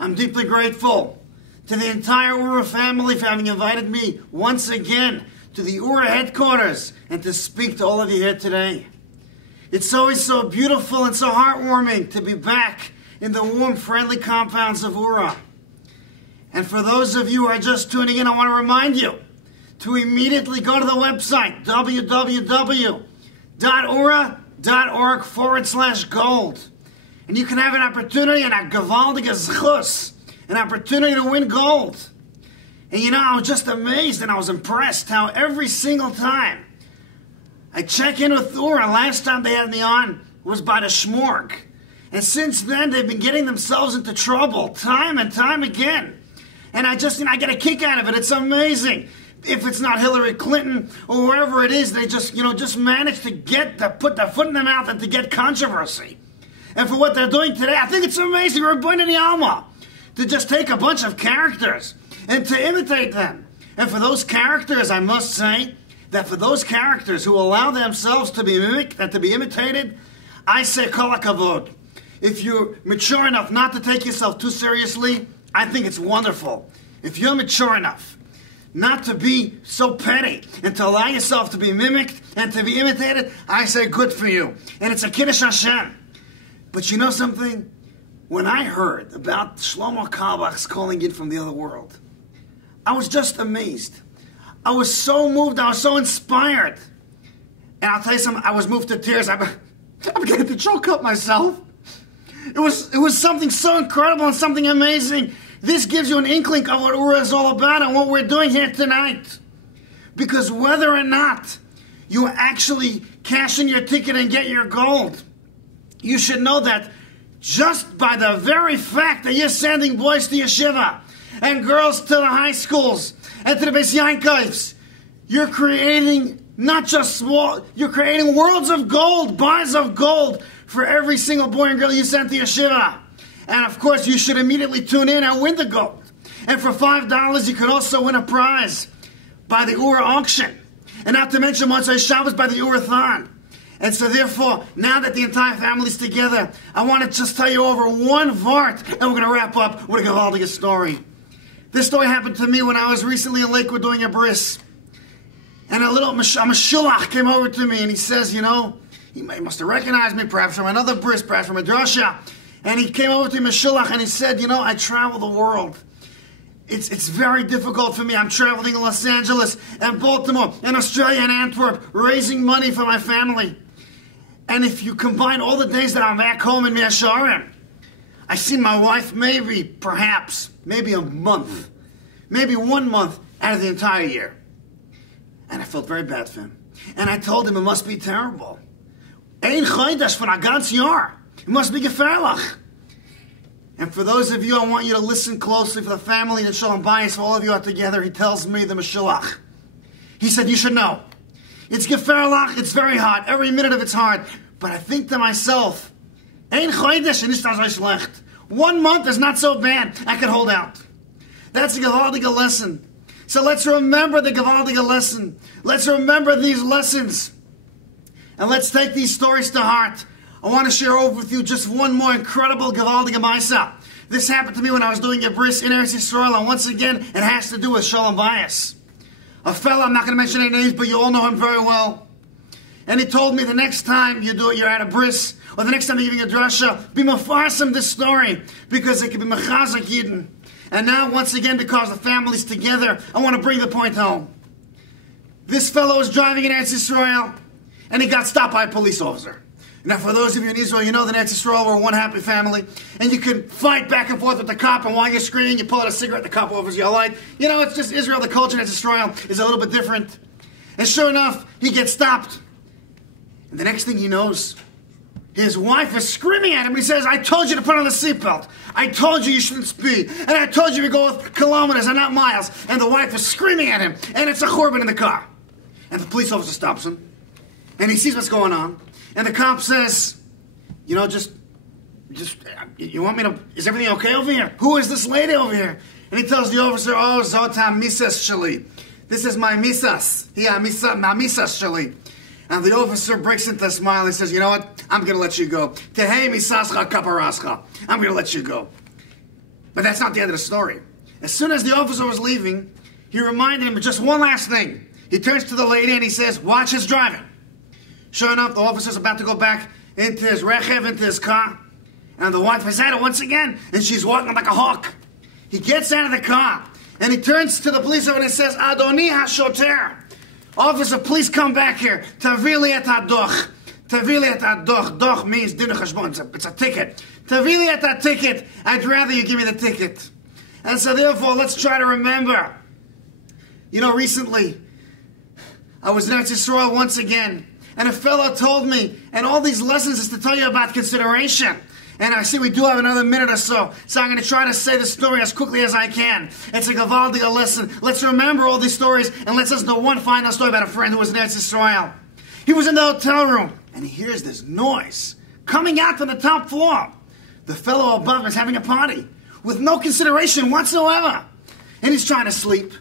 I'm deeply grateful to the entire Oorah family for having invited me once again to the Oorah headquarters and to speak to all of you here today. It's always so beautiful and so heartwarming to be back in the warm, friendly compounds of Oorah. And for those of you who are just tuning in, I want to remind you to immediately go to the website, www.oorah.org/gold. And you can have an opportunity and a gewaldige zchus, an opportunity to win gold. And you know, I was just amazed and I was impressed how every single time I check in with Oorah, last time they had me on was by the Shmorg. And since then, they've been getting themselves into trouble time and time again. And I get a kick out of it. It's amazing. If it's not Hillary Clinton or whoever it is, they just manage to put their foot in their mouth and to get controversy. And for what they're doing today, I think it's amazing. We're going to the Alma to just take a bunch of characters and to imitate them. And for those characters, I must say that for those characters who allow themselves to be mimicked and to be imitated, I say kol hakavod. If you're mature enough not to take yourself too seriously, I think it's wonderful. If you're mature enough not to be so petty and to allow yourself to be mimicked and to be imitated, I say good for you. And it's a Kiddush Hashem. But you know something? When I heard about Shlomo Hadarshan calling in from the other world, I was just amazed. I was so moved. I was so inspired. And I'll tell you something, I was moved to tears. I'm getting to choke up myself. It was something so incredible and something amazing. This gives you an inkling of what Oorah is all about and what we're doing here tonight. Because whether or not you actually cash in your ticket and get your gold, you should know that just by the very fact that you're sending boys to yeshiva and girls to the high schools and to the Beis Yankovs, you're creating not just small, you're creating worlds of gold, bars of gold for every single boy and girl you send to yeshiva. And of course, you should immediately tune in and win the gold. And for $5, you could also win a prize by the Oorah auction. And not to mention Motzei Shabbos by the Oorah-thon. And so therefore, now that the entire family's together, I want to just tell you over one vart, and we're going to wrap up with a gewaldige story. This story happened to me when I was recently in Lakewood doing a bris. And a mashulach came over to me, and he says, you know, he must have recognized me, perhaps from another bris, perhaps from a drasha. And he came over to me, mashulach, and he said, you know, I travel the world. It's very difficult for me. I'm traveling in Los Angeles and Baltimore and Australia and Antwerp, raising money for my family. And if you combine all the days that I'm back home in Me'asharim, I've seen my wife maybe a month, maybe 1 month out of the entire year. And I felt very bad for him. And I told him it must be terrible. Ein chodesh for a ganz yar. It must be gefährlich. And for those of you, I want you to listen closely for the family and Shalom Bayis, for all of you are together. He tells me, the Mashulach. He said, you should know. It's gefährlich, it's very hard. Every minute of it's hard. But I think to myself, ein chodesh and ishtar schlecht. 1 month is not so bad. I can hold out. That's a gewaldige lesson. So let's remember the gewaldige lesson. Let's remember these lessons. And let's take these stories to heart. I want to share over with you just one more incredible gewaldige Maisa. This happened to me when I was doing a bris in Eretz Yisrael, and once again, it has to do with Shalom Bayis. A fellow, I'm not going to mention any names, but you all know him very well. And he told me the next time you're at a bris, or the next time you're giving a drasha, be mafarsim this story, because it can be mechazak yidden. And now, once again, because the family's together, I want to bring the point home. This fellow was driving in Eretz Yisrael, and he got stopped by a police officer. Now, for those of you in Israel, you know that in Eretz Yisrael we're one happy family, and you can fight back and forth with the cop, and while you're screaming, you pull out a cigarette, the cop offers you a light. You know, it's just Israel, the culture in Eretz Yisrael is a little bit different. And sure enough, he gets stopped. And the next thing he knows, his wife is screaming at him, and he says, I told you to put on the seatbelt. I told you shouldn't speed. And I told you to go with kilometers and not miles. And the wife is screaming at him, and it's a churban in the car. And the police officer stops him, and he sees what's going on. And the cop says, you know, just, you want me to, is everything okay over here? Who is this lady over here? And he tells the officer, oh, Zotam Misas Shali. This is my Misas. Yeah, my Misas Shali. And the officer breaks into a smile and says, you know what? I'm going to let you go. Tehei Misascha Kaparascha. I'm going to let you go. But that's not the end of the story. As soon as the officer was leaving, he reminded him of just one last thing. He turns to the lady and he says, watch his driving. Sure enough, the officer's about to go back into his rechev, into his car. And the wife is at it once again, and she's walking like a hawk. He gets out of the car, and he turns to the police officer and he says, Adoni HaShoter, officer, please come back here. Tavili et hadoch. Tavili et hadoch. Doch means din cheshbon. It's a ticket. Tavili et ha ticket. I'd rather you give me the ticket. And so therefore, let's try to remember. You know, recently, I was in Eretz Yisrael once again, and a fellow told me, and all these lessons is to tell you about consideration. And I see we do have another minute or so I'm going to try to say the story as quickly as I can. It's a gavaldiga lesson. Let's remember all these stories, and let's listen to one final story about a friend who was in Eretz Yisrael. He was in the hotel room, and he hears this noise coming out from the top floor. The fellow above him is having a party with no consideration whatsoever. And he's trying to sleep.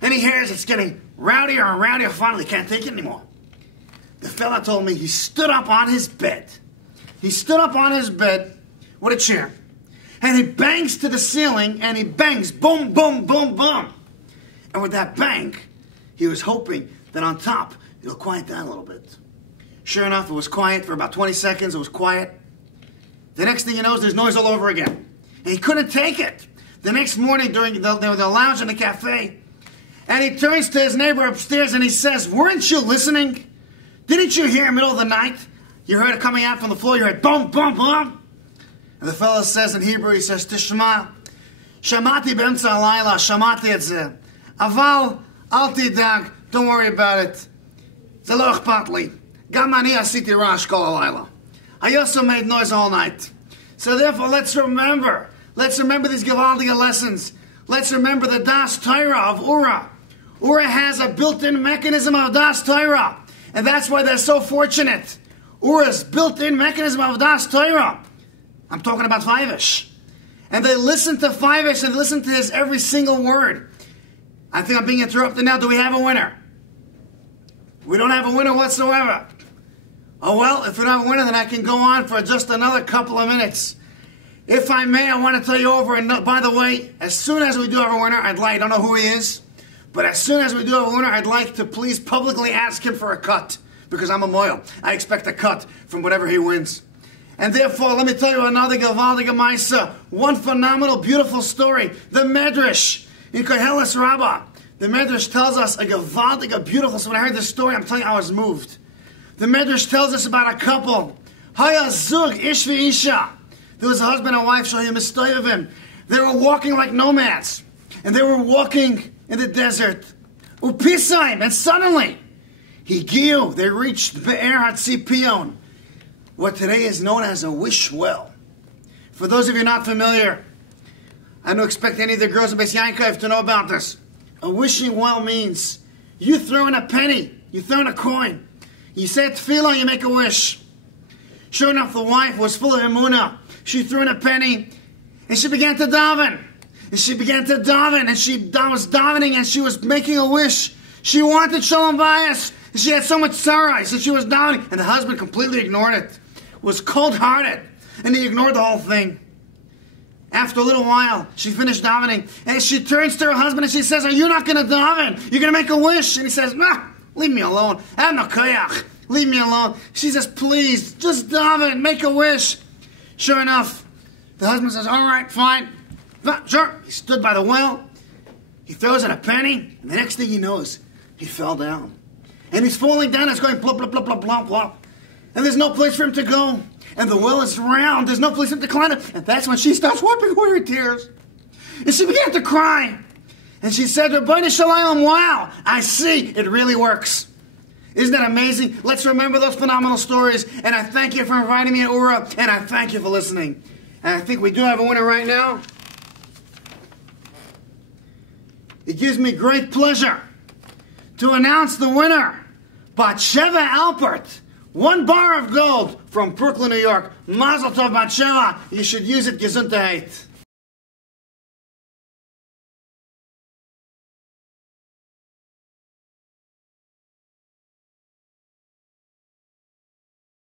And he hears it's getting rowdier and rowdier. Finally, he can't take it anymore. The fella told me he stood up on his bed. He stood up on his bed with a chair. And he bangs to the ceiling, and he bangs, boom, boom, boom, boom. And with that bang, he was hoping that on top, it'll quiet down a little bit. Sure enough, it was quiet for about 20 seconds. It was quiet. The next thing you know, there's noise all over again. And he couldn't take it. The next morning, during the lounge in the cafe, and he turns to his neighbor upstairs and he says, weren't you listening? Didn't you hear in the middle of the night? You heard it coming out from the floor. You heard boom, boom, boom. And the fellow says in Hebrew, he says, Tishma, Shamati b'emtza halayla, Shamati et zeh. Aval, al tidag, don't worry about it. Ze lo akhpat li. Gam ani asiti rash kol halayla. I also made noise all night. So therefore, let's remember these Gevaldige lessons. Let's remember the Das Torah of Oorah. Oorah has a built-in mechanism of Das Torah. And that's why they're so fortunate. Oorah's built-in mechanism of Das Torah. I'm talking about Fivish. And they listen to Fivish and listen to his every single word. I think I'm being interrupted now. Do we have a winner? We don't have a winner whatsoever. Oh well, if we don't have a winner, then I can go on for just another couple of minutes. If I may, I want to tell you over, and by the way, as soon as we do have a winner, I don't know who he is, but as soon as we do have a winner, I'd like to please publicly ask him for a cut, because I'm a moil. I expect a cut from whatever he wins. And therefore, let me tell you another Gevaldige Maisa, one phenomenal, beautiful story. The Medrash in Koheles Rabbah. The Medrash tells us a Gevaldige, beautiful. So when I heard this story, I'm telling you, I was moved. The Medrash tells us about a couple. Haya Zug Ish v'Isha. There was a husband and wife, Shohim Mistoyevim. They were walking like nomads. And they were walking in the desert. Upisaim, and suddenly, Higiu, they reached Be'er Hatzipion, what today is known as a wish well. For those of you not familiar, I don't expect any of the girls in Beis Yankov to know about this. A wishing well means you throw in a penny, you throw in a coin, you say tefillah, you make a wish. Sure enough, the wife was full of emunah. She threw in a penny, and she began to daven. And she began to daven, and she was davening, and she was making a wish. She wanted shalom bayis. She had so much tzara, so she was davening. And the husband completely ignored it. Was cold-hearted, and he ignored the whole thing. After a little while, she finished davening, and she turns to her husband, and she says, are you not going to daven? You're going to make a wish. And he says, nah, leave me alone. I have no koyach. Leave me alone. She says, please, just daven, make a wish. Sure enough, the husband says, all right, fine. Sure. He stood by the well. He throws in a penny, and the next thing he knows, he fell down. And he's falling down, it's going plop, plop, plop, plop, plop, plop. And there's no place for him to go. And the well is round. There's no place for him to climb it. And that's when she starts wiping away her tears. And she began to cry. And she said, Rabbeinu Shalom, wow, I see, it really works. Isn't that amazing? Let's remember those phenomenal stories. And I thank you for inviting me to Oorah. And I thank you for listening. And I think we do have a winner right now. It gives me great pleasure to announce the winner, Batsheva Alpert. 1 bar of gold from Brooklyn, New York. Mazel tov, Batsheva. You should use it. Gesundheit.